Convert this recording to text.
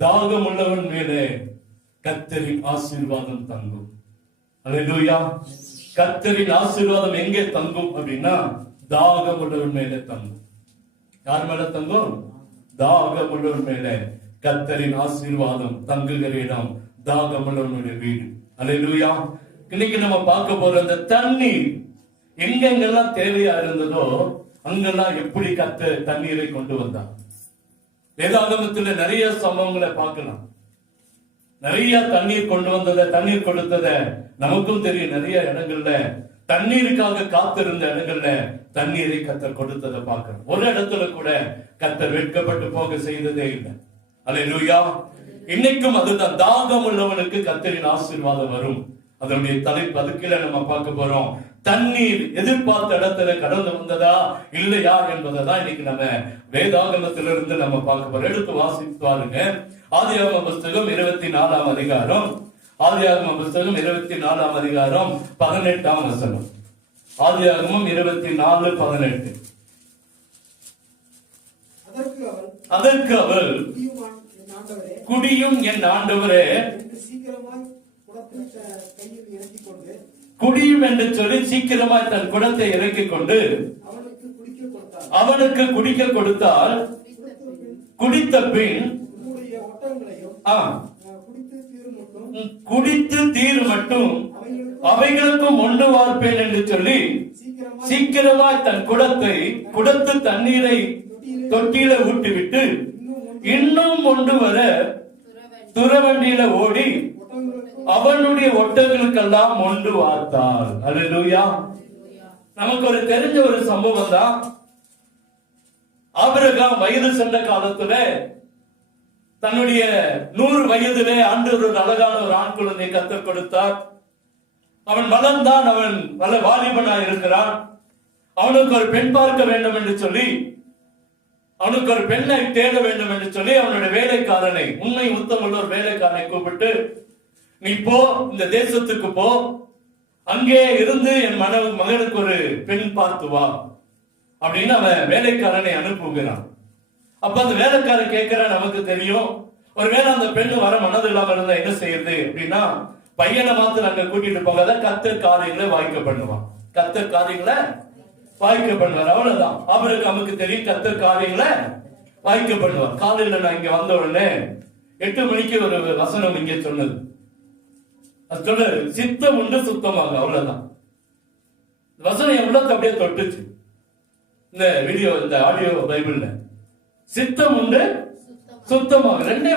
தாகம் உள்ளவன் மேலே கர்த்தரின் ஆசீர்வாதம் தங்கும். அல்லேலூயா. கர்த்தரின் ஆசீர்வாதம் எங்கே தங்கும் அப்படின்னா தாகம் உள்ளவன் மேலே தங்கும். யார் மேல தங்கும்? தாகம் உள்ளவன் மேலே கர்த்தரின் ஆசீர்வாதம் தங்குகிற இடம் தாகம் உள்ளவனுடைய வீடு. அல்லேலூயா. இன்னைக்கு நம்ம பார்க்க போற அந்த தண்ணீர் எங்கெங்கெல்லாம் தேவையா இருந்ததோ அங்கெல்லாம் எப்படி கர்த்தர் தண்ணீரை கொண்டு வந்தார். வேதாகமத்துல நிறைய சம்பவங்களை பார்க்கலாம். நிறைய தண்ணீர் கொண்டு வந்தத, தண்ணீர் கொடுத்தத நமக்கும் தெரியும். நிறைய இடங்கள்ல தண்ணீருக்காக காத்திருந்த இடங்கள்ல தண்ணீரை கர்த்தர் கொடுத்ததை பார்க்கிறோம். ஒரு இடத்துல கூட கர்த்தர் வெட்கப்பட்டு போக செய்ததே இல்லை. அல்லேலூயா. இன்னைக்கும் அதுதான், தாகம் உள்ளவனுக்கு கர்த்தரின் ஆசீர்வாதம் வரும். அதனுடைய தலைப்பு அதுக்குள்ள நம்ம பார்க்க போறோம். தண்ணீர் எதிர்பார்த்த இடத்துல கடந்து வந்ததா இல்லையா என்பதான் இன்னைக்கு நம்ம வேதாகமத்திலிருந்து நம்ம பார்க்க போறோம். எடுத்து வாசித்து பாருங்க. ஆதியாகம புஸ்தகம் 24ஆம் அதிகாரம். ஆதியாகம புஸ்தகம் 24ஆம் அதிகாரம் 18ஆம் வசனம். ஆதியாகமம் 24:18. அதற்கு அவள், குடியும் என் ஆண்டவரே, குடியும் என்று சொல்லி சீக்கிரமாய் தன் குடத்தை இறக்கிக் கொண்டு அவனுக்கு குடிக்க கொடுத்தால், குடித்த பின் குடித்து தீர் மட்டும் அவைகளுக்கும் ஒன்று வார்ப்பேன் என்று சொல்லி சீக்கிரமாய் தன் குடத்து தண்ணீரை தொட்டியில ஊட்டிவிட்டு இன்னும் ஒன்று வர துறவண்டியில ஓடி அவனுடைய ஒட்டங்களுக்கெல்லாம் ஒன்று வார்த்தாள். அல்லேலூயா. நமக்கு ஒரு தெரிஞ்ச ஒரு சம்பவம் தான். ஆபிரகாம் வயது சென்ற காலத்துல தன்னுடைய 100 வயதிலே அன்று ஒரு அழகான ஒரு ஆண் குழந்தை கர்த்தர் கொடுத்தார். அவன் வளர்ந்தான். அவன் நல்ல வாலிபனாய் இருக்கிறான். அவனுக்கு ஒரு பெண் பார்க்க வேண்டும் என்று சொல்லி, அவனுக்கு ஒரு பெண்ணை தேட வேண்டும் என்று சொல்லி அவனுடைய வேலைக்காரனை, உண்மை உத்தமுள்ள ஒரு வேலைக்காரனை கூப்பிட்டு, நீ போ, இந்த தேசத்துக்கு போ, அங்கே இருந்து என் மகனுக்கு ஒரு பெண் பார்த்து வா அப்படின்னு அவன் வேலைக்காரனை அனுப்புகிறான். அப்ப அந்த வேலைக்காரன் கேட்கிறான், நமக்கு தெரியும், ஒருவேளை அந்த பெண்ணு வர மனது இல்லாம இருந்தா என்ன செய்யுது அப்படின்னா, பையனை மாத்திரம் அங்க கூட்டிட்டு போகாத, கர்த்தர் காரியங்களை வாய்க்க பண்ணுவான். கர்த்தர் காரியங்களை வாய்க்க பண்ணுவார். அவ்வளவுதான். ஆபிரகாமுக்கு தெரியும், கர்த்தர் காரியங்களை வாய்க்க பண்ணுவார். காலையில நான் இங்க வந்த உடனே 8 மணிக்கு ஒரு வசனம் இங்கே சொன்னது. அது சொல்ல, சித்தம் உண்டு சுத்தமாக. அவ்வளவுதான். வசனம் என் உள்ளத்தை அப்படியே தொட்டுச்சு. இந்த வீடியோ, இந்த ஆடியோ பைபிள்ல சித்தம் உண்டு சுத்தமாக, 2